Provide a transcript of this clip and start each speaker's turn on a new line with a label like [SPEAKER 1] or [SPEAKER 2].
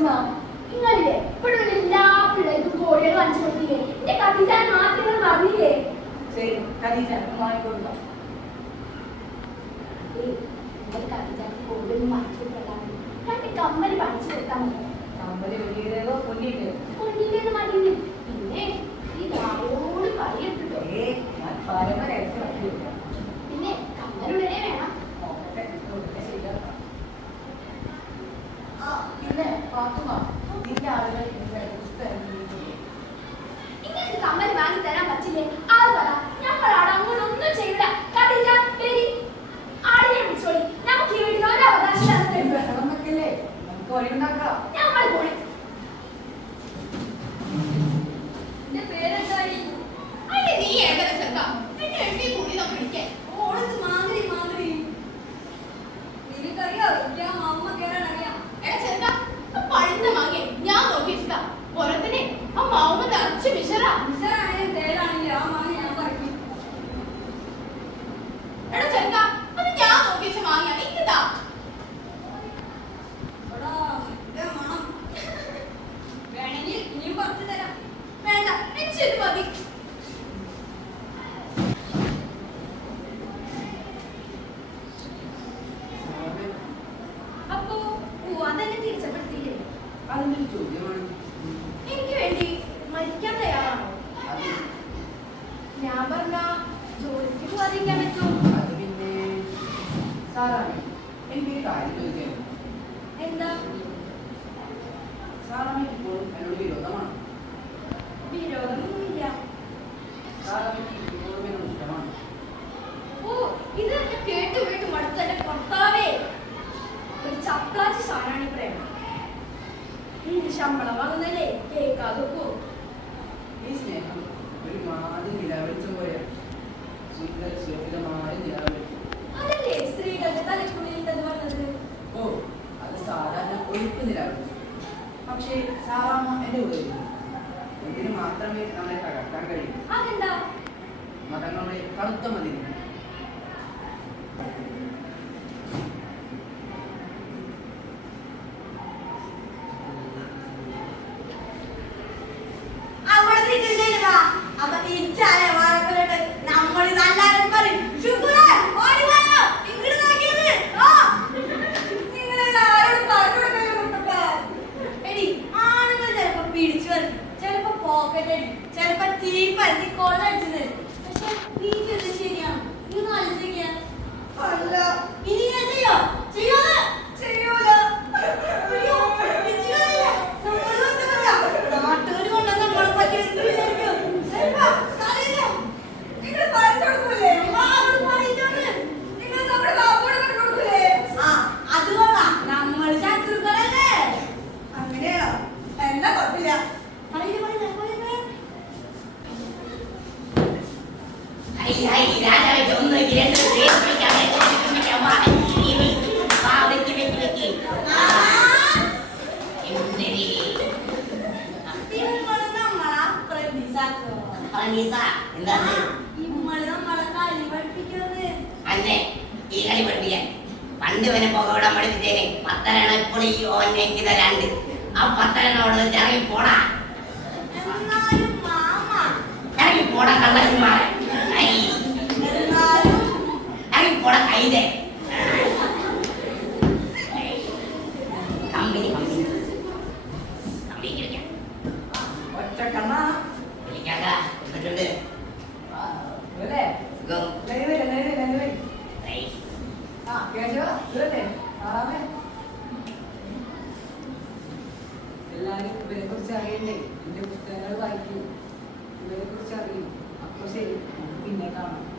[SPEAKER 1] അറിയുന്നോ നിങ്ങളിൽ എപ്പോഴും എല്ലാ
[SPEAKER 2] പിള്ളേർക്കും കോഴികൾ കാണിച്ചു
[SPEAKER 1] കൊടുത്തില്ലേ എന്റെ കത്തിച്ചാൻ മാത്രം പറഞ്ഞില്ലേ ശരി
[SPEAKER 2] കത്തിച്ച വാങ്ങിക്കൊടുക്കാം കമ്മൽ പഠിച്ചു
[SPEAKER 1] കൊടുക്കാൻ മതി. കമ്മൽ
[SPEAKER 2] വലിയതോ പൊന്നിന്റേതോ പൊന്നിന്റേത് മതി പിന്നെ
[SPEAKER 1] ഇങ്ങനെ കമ്മൽ വാങ്ങി തരാൻ പറ്റില്ലേ? ആൾ പറ. ഞങ്ങൾ ആടെ അങ്ങനെ ഒന്നും ചെയ്യില്ല കടിച്ച പെരി ആടിനെ വിളിച്ചോളി. നമുക്ക് ഈ വീട്ടിൽ ഒരു അവകാശം
[SPEAKER 2] ബഹളം വെക്കല്ലേ നമുക്ക് വഴിയുണ്ടാക്കാം
[SPEAKER 1] ഞങ്ങൾ പോണി
[SPEAKER 3] എന്റെ പേരെന്താടി?
[SPEAKER 1] അയ്യ നീ ഏതൊരു സംഘം എന്നെ എണ്ണി കൂടി നമ്മളിരിക്കാൻ
[SPEAKER 3] ഓളത് മാതിരി മാതിരി. നിനക്കറിയോ? അമ്മ കേറാൻ അറിയാം
[SPEAKER 1] എടാ ചെറുക്ക മാങ്ങ ഞാൻ നോക്കിയിട്ടാ പുറത്തിനെ ആ മാവുമ്പ നിറച്ച് വിശറാ.
[SPEAKER 3] മിസ്റ്ററാണെങ്കിലും തേലാണെങ്കിലും ആ മാങ്ങ ഞാൻ പറിക്കും
[SPEAKER 1] എടാ ചെറുക്ക അത് ഞാൻ നോക്കിച്ച മാങ്ങ ഇങ്ങതാ
[SPEAKER 3] എടാ നിന്റെ മണം വേണമെങ്കിൽ ഇനിയും പറിച്ചു തരാം
[SPEAKER 1] വേണ്ട എനിച്ചിത് മതി അപ്പോ ഓ അതെന്നെ തിരിച്ചപ്പെടുത്തിയില്ലേ
[SPEAKER 2] ചോദ്യമാണ്
[SPEAKER 1] എനിക്ക് വേണ്ടി മരിക്കാൻ തയ്യാറാണോ? ഞാൻ പറഞ്ഞ ജോലിക്ക് പോവാതിരിക്കാൻ പറ്റും.
[SPEAKER 2] അത് പിന്നെ സാറാണ്. എനിക്കൊരു കാര്യം ചോദിക്കാൻ.
[SPEAKER 1] എന്താ?
[SPEAKER 2] സാറാണ് ഇപ്പോഴും എന്നോട് വിരോധമാണ്.
[SPEAKER 1] വിരോധമൊന്നുമില്ല.
[SPEAKER 2] സാറാണ് ഇപ്പോഴും എന്നോട് ഇഷ്ടമാണ്.
[SPEAKER 1] ഓ ഇത് കേട്ടു കേട്ട് കേട്ട് മടുത്ത എന്റെ ഭർത്താവേ. ഒരു ചപ്ലാച്ചി സാധനമാണ് ഈ പ്രേമം. ഉം, ശമ്പളം വാങ്ങുന്നല്ലേ കേൾക്കാതെ പോ
[SPEAKER 2] ഈ സ്നേഹം ഒരു മാതിരി നിലവിളിച്ചും പോയാൽ സുരക്ഷിതമായ നിലവിളിച്ചു.
[SPEAKER 1] അതല്ലേ? സ്ത്രീകളുടെ തലക്കുള്ളിൽ തന്നെ വന്നത്
[SPEAKER 2] ഓ അത് സാധാരണ ഒഴുപ്പ് നിലവിളിച്ചു. പക്ഷേ സാറാമ്മ എന്റെ കൂടെ ഇതിന് മാത്രമേ നമ്മളെ തകർക്കാൻ കഴിയൂ.
[SPEAKER 1] അതെന്താ?
[SPEAKER 2] മതങ്ങളുടെ കടുത്ത മതിന്
[SPEAKER 3] പറഞ്ഞു കൊടുക്കല്ലോ മുത്തപ്പ എടി ആണുങ്ങൾ ചിലപ്പോ പിടിച്ചു വരും ചിലപ്പോ പോക്കറ്റ് ചിലപ്പോ തീ തരും
[SPEAKER 4] അന്നെ ഈ കളി പഠിപ്പിക്കാൻ. പണ്ട് വരെ പുകവിടാൻ പഠിപ്പിച്ചേനെ പത്തരണ ഇപ്പോൾ ഈ ഓന്നെനിക്ക് തരാണ്ട്. ആ പത്തരണോട് വെച്ച് ഇറങ്ങി പോടാ. ഇറങ്ങി പോടാ
[SPEAKER 3] എന്നാലും
[SPEAKER 4] ഇറങ്ങി പോടാ കൈതേ.
[SPEAKER 2] എല്ലാവരും ഇവരെ കുറിച്ച് അറിയണ്ടേ? എന്റെ പുസ്തകങ്ങൾ വായിക്കൂ. ഇവരെ കുറിച്ച് അറിയും. അപ്പൊ ശരി പിന്നെ കാണാം.